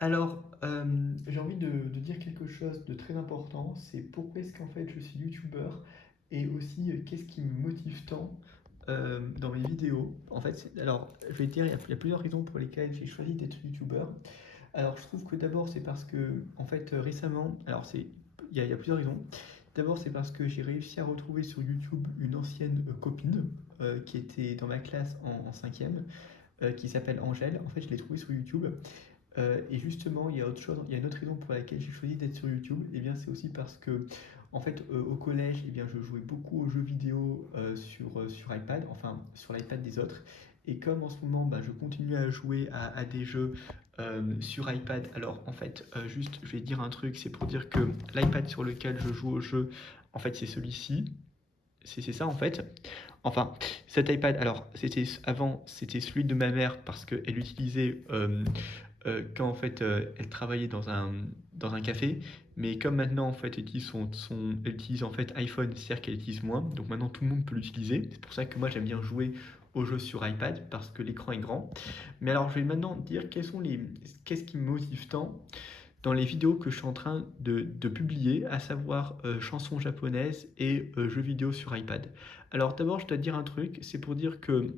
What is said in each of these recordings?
Alors, j'ai envie de dire quelque chose de très important, c'est pourquoi est-ce qu'en fait je suis youtubeur et aussi qu'est-ce qui me motive tant dans mes vidéos. En fait, alors je vais te dire, il y a plusieurs raisons pour lesquelles j'ai choisi d'être youtubeur. Alors, je trouve que d'abord c'est parce que, en fait, récemment, alors il y a plusieurs raisons. D'abord, c'est parce que j'ai réussi à retrouver sur YouTube une ancienne copine qui était dans ma classe en cinquième, qui s'appelle Angèle. En fait, je l'ai trouvée sur YouTube. Et justement, il y a autre chose, il y a une autre raison pour laquelle j'ai choisi d'être sur YouTube. Et bien, c'est aussi parce que, en fait, au collège, eh bien, je jouais beaucoup aux jeux vidéo sur iPad, enfin sur l'iPad des autres. Et comme en ce moment, bah, je continue à jouer à des jeux sur iPad, alors en fait, juste, je vais dire un truc, c'est pour dire que l'iPad sur lequel je joue au jeu, en fait, c'est celui-ci. C'est ça en fait. Enfin, cet iPad, alors c'était celui de ma mère parce qu'elle l'utilisait quand en fait elle travaillait dans un café, mais comme maintenant en fait elle utilise en fait iPhone, c'est-à-dire qu'elle utilise moins, donc maintenant tout le monde peut l'utiliser. C'est pour ça que moi j'aime bien jouer aux jeux sur iPad parce que l'écran est grand. Mais alors je vais maintenant dire qu'est-ce qui me motive tant dans les vidéos que je suis en train de publier, à savoir chansons japonaises et jeux vidéo sur iPad. Alors d'abord, je dois te dire un truc, c'est pour dire que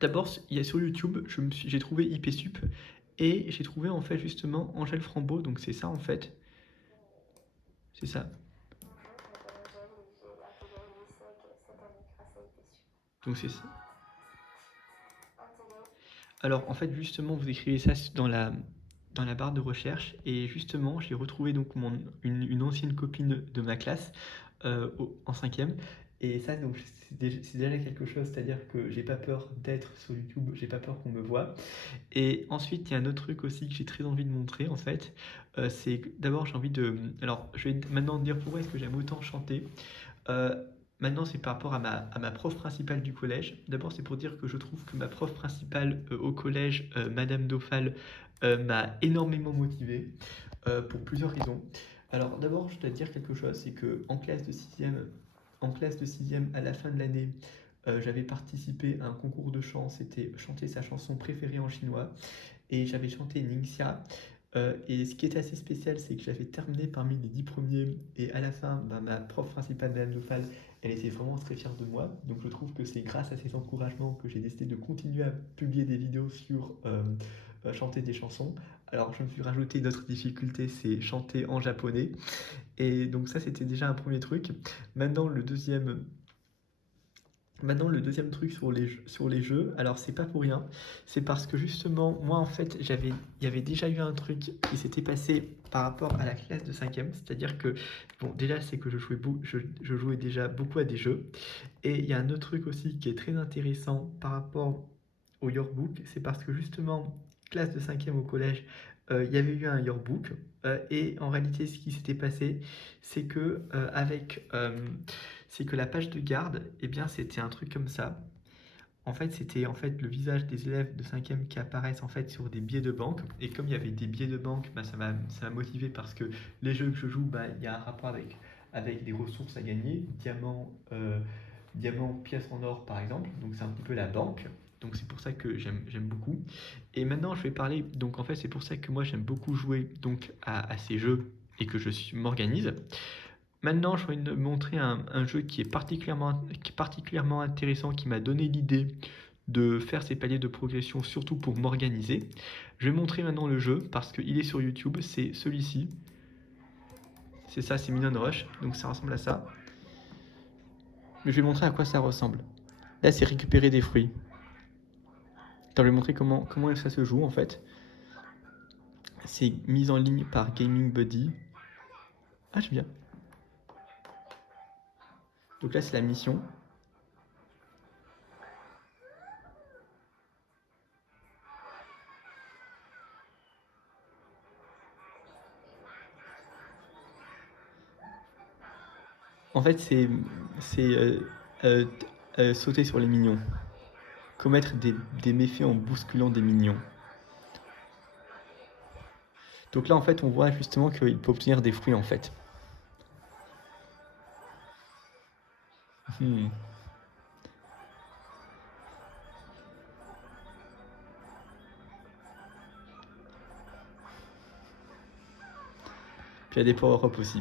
d'abord, il y a sur YouTube, j'ai trouvé IPSup et j'ai trouvé en fait justement Angèle Frambeau, donc c'est ça en fait, c'est ça. Donc c'est ça. Alors en fait justement vous écrivez ça dans la barre de recherche et justement j'ai retrouvé donc une ancienne copine de ma classe en cinquième et ça donc c'est déjà quelque chose, c'est-à-dire que j'ai pas peur d'être sur YouTube, j'ai pas peur qu'on me voit. Et ensuite il y a un autre truc aussi que j'ai très envie de montrer en fait, c'est que d'abord j'ai envie de... Alors je vais maintenant te dire pourquoi est-ce que j'aime autant chanter. Euh, Maintenant, c'est par rapport à ma prof principale du collège. D'abord, c'est pour dire que je trouve que ma prof principale au collège, Madame Dauphala, m'a énormément motivé pour plusieurs raisons. Alors, d'abord, je dois te dire quelque chose, c'est que en classe de sixième, à la fin de l'année, j'avais participé à un concours de chant. C'était chanter sa chanson préférée en chinois et j'avais chanté Ningxia. Et ce qui était assez spécial, c'est que j'avais terminé parmi les 10 premiers et à la fin, bah, ma prof principale, Madame Nofal, elle était vraiment très fière de moi. Donc je trouve que c'est grâce à ces encouragements que j'ai décidé de continuer à publier des vidéos sur chanter des chansons. Alors je me suis rajouté une autre difficulté, c'est chanter en japonais. Et donc ça, c'était déjà un premier truc. Maintenant, le deuxième, Maintenant, le deuxième truc sur les jeux, alors c'est pas pour rien, c'est parce que justement, moi en fait, il y avait déjà eu un truc qui s'était passé par rapport à la classe de cinquième, c'est-à-dire que, bon, déjà, c'est que je jouais déjà beaucoup à des jeux, et il y a un autre truc aussi qui est très intéressant par rapport au yearbook, c'est parce que justement, classe de cinquième au collège, il y avait eu un yearbook, et en réalité, ce qui s'était passé, c'est que c'est que la page de garde, eh bien, c'était un truc comme ça. En fait, c'était en fait le visage des élèves de cinquième qui apparaissent en fait sur des billets de banque. Et comme il y avait des billets de banque, bah, ça m'a motivé parce que les jeux que je joue, bah, il y a un rapport avec des ressources à gagner, diamants, pièces en or par exemple. Donc c'est un petit peu la banque. Donc c'est pour ça que j'aime beaucoup. Et maintenant je vais parler. Donc en fait c'est pour ça que moi j'aime beaucoup jouer donc à ces jeux et que m'organise. Maintenant, je vais te montrer un jeu qui est particulièrement intéressant, qui m'a donné l'idée de faire ces paliers de progression, surtout pour m'organiser. Je vais montrer maintenant le jeu parce qu'il est sur YouTube, c'est celui-ci. C'est ça, c'est Minion Rush, donc ça ressemble à ça. Mais je vais montrer à quoi ça ressemble. Là, c'est récupérer des fruits. Attends, je vais montrer comment ça se joue en fait. C'est mis en ligne par Gaming Buddy. Ah, j'aime bien. Donc là, c'est la mission. En fait, c'est sauter sur les minions. Commettre des méfaits en bousculant des minions. Donc là, en fait, on voit justement qu'il peut obtenir des fruits, en fait. Hmm. Puis il y a des power-up aussi.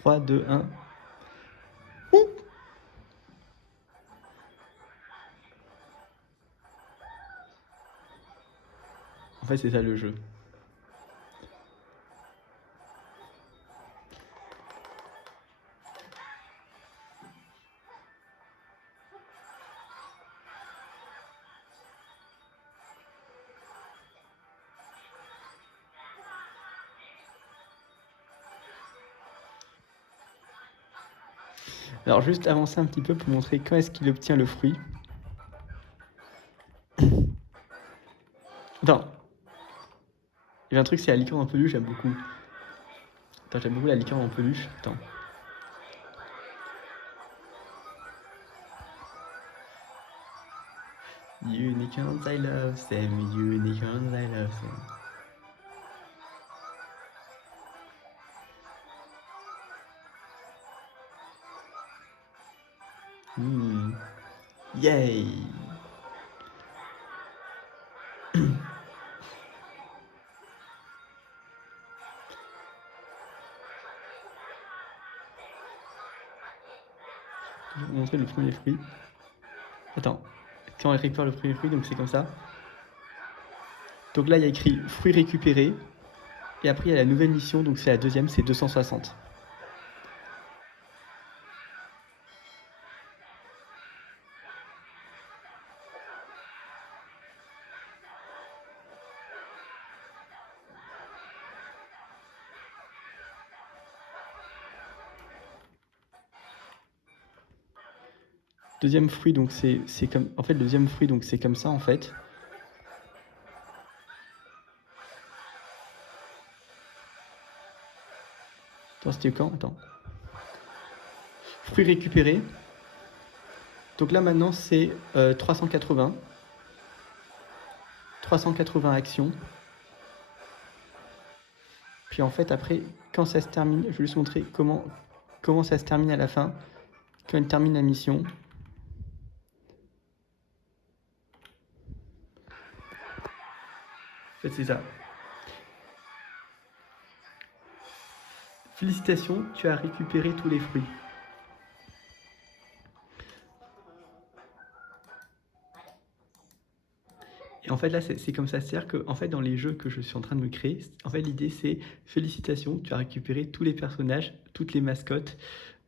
Trois, deux, un. En fait, c'est ça le jeu. Alors juste avancer un petit peu pour montrer quand est-ce qu'il obtient le fruit. Attends. Il y a un truc, c'est la licorne en peluche, j'aime beaucoup. Attends, j'aime beaucoup la licorne en peluche. Attends. Unicorns, I love them. Unicorns, I love them. Yay! Je vais vous montrer le premier fruit. Attends, quand on récupère le premier fruit, donc c'est comme ça. Donc là, il y a écrit fruit récupéré. Et après, il y a la nouvelle mission, donc c'est la deuxième, c'est 260. Deuxième fruit, donc c'est comme... En fait, le deuxième fruit, donc c'est comme ça, en fait. Attends, c'était quand? Attends. Fruit récupéré. Donc là, maintenant, c'est 380. 380 actions. Puis en fait, après, quand ça se termine, je vais juste montrer comment ça se termine à la fin. Quand il termine la mission. En fait, c'est ça. Félicitations, tu as récupéré tous les fruits. Et en fait, là, c'est comme ça. C'est-à-dire que, en fait, dans les jeux que je suis en train de me créer, en fait, l'idée, c'est félicitations, tu as récupéré tous les personnages, toutes les mascottes,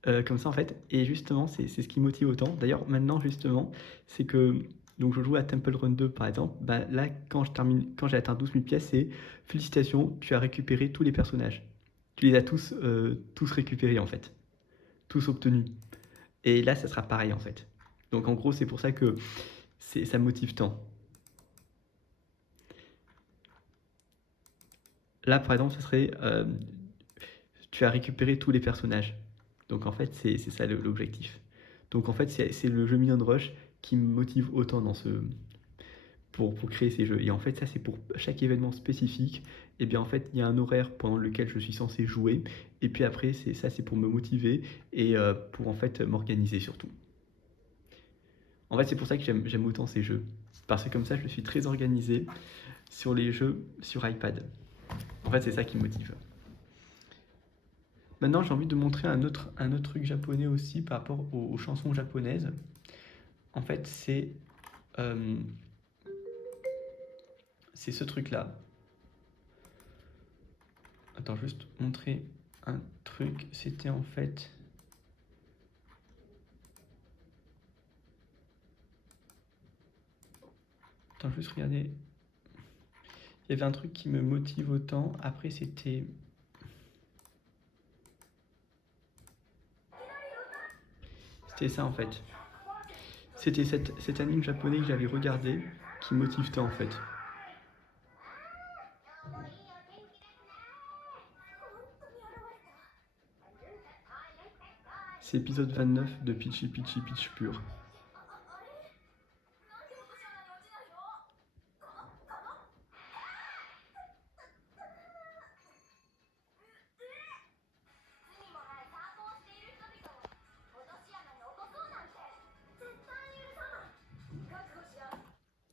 comme ça, en fait. Et justement, c'est ce qui motive autant. D'ailleurs, maintenant, justement, c'est que, donc, je joue à Temple Run 2, par exemple. Bah, là, quand j'ai atteint 12 000 pièces, c'est félicitations, tu as récupéré tous les personnages. Tu les as tous récupérés, en fait. Tous obtenus. Et là, ça sera pareil, en fait. Donc, en gros, c'est pour ça que ça motive tant. Là, par exemple, ce serait tu as récupéré tous les personnages. Donc en fait, c'est ça l'objectif. Donc en fait, c'est le jeu Million Rush qui me motive autant pour créer ces jeux. Et en fait, ça, c'est pour chaque événement spécifique. Et bien en fait, il y a un horaire pendant lequel je suis censé jouer. Et puis après, c'est pour me motiver et pour en fait m'organiser surtout. En fait, c'est pour ça que j'aime autant ces jeux. Parce que comme ça, je suis très organisé sur les jeux sur iPad. En fait, c'est ça qui me motive. Maintenant, j'ai envie de montrer un autre truc japonais aussi par rapport aux chansons japonaises. En fait, c'est ce truc-là. Attends, juste montrer un truc. C'était en fait... Attends, juste regarder. Il y avait un truc qui me motive autant. Après, c'était... C'était ça en fait. C'était cet anime japonais que j'avais regardé qui me motive tant en fait. C'est épisode 29 de Peachy Peachy Peach Pure.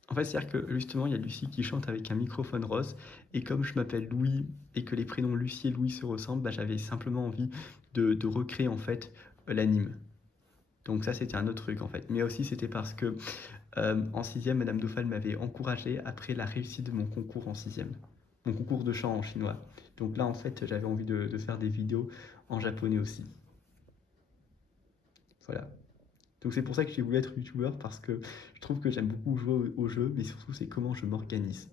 En fait, c'est-à-dire que justement, il y a Lucie qui chante avec un microphone rose, et comme je m'appelle Louis et que les prénoms Lucie et Louis se ressemblent, bah, j'avais simplement envie de recréer en fait l'anime. Donc ça, c'était un autre truc en fait. Mais aussi, c'était parce que en sixième, Madame Dauphin m'avait encouragé après la réussite de mon concours en sixième, mon concours de chant en chinois. Donc là, en fait, j'avais envie de faire des vidéos en japonais aussi. Voilà. Donc c'est pour ça que j'ai voulu être youtubeur, parce que je trouve que j'aime beaucoup jouer au jeu, mais surtout c'est comment je m'organise.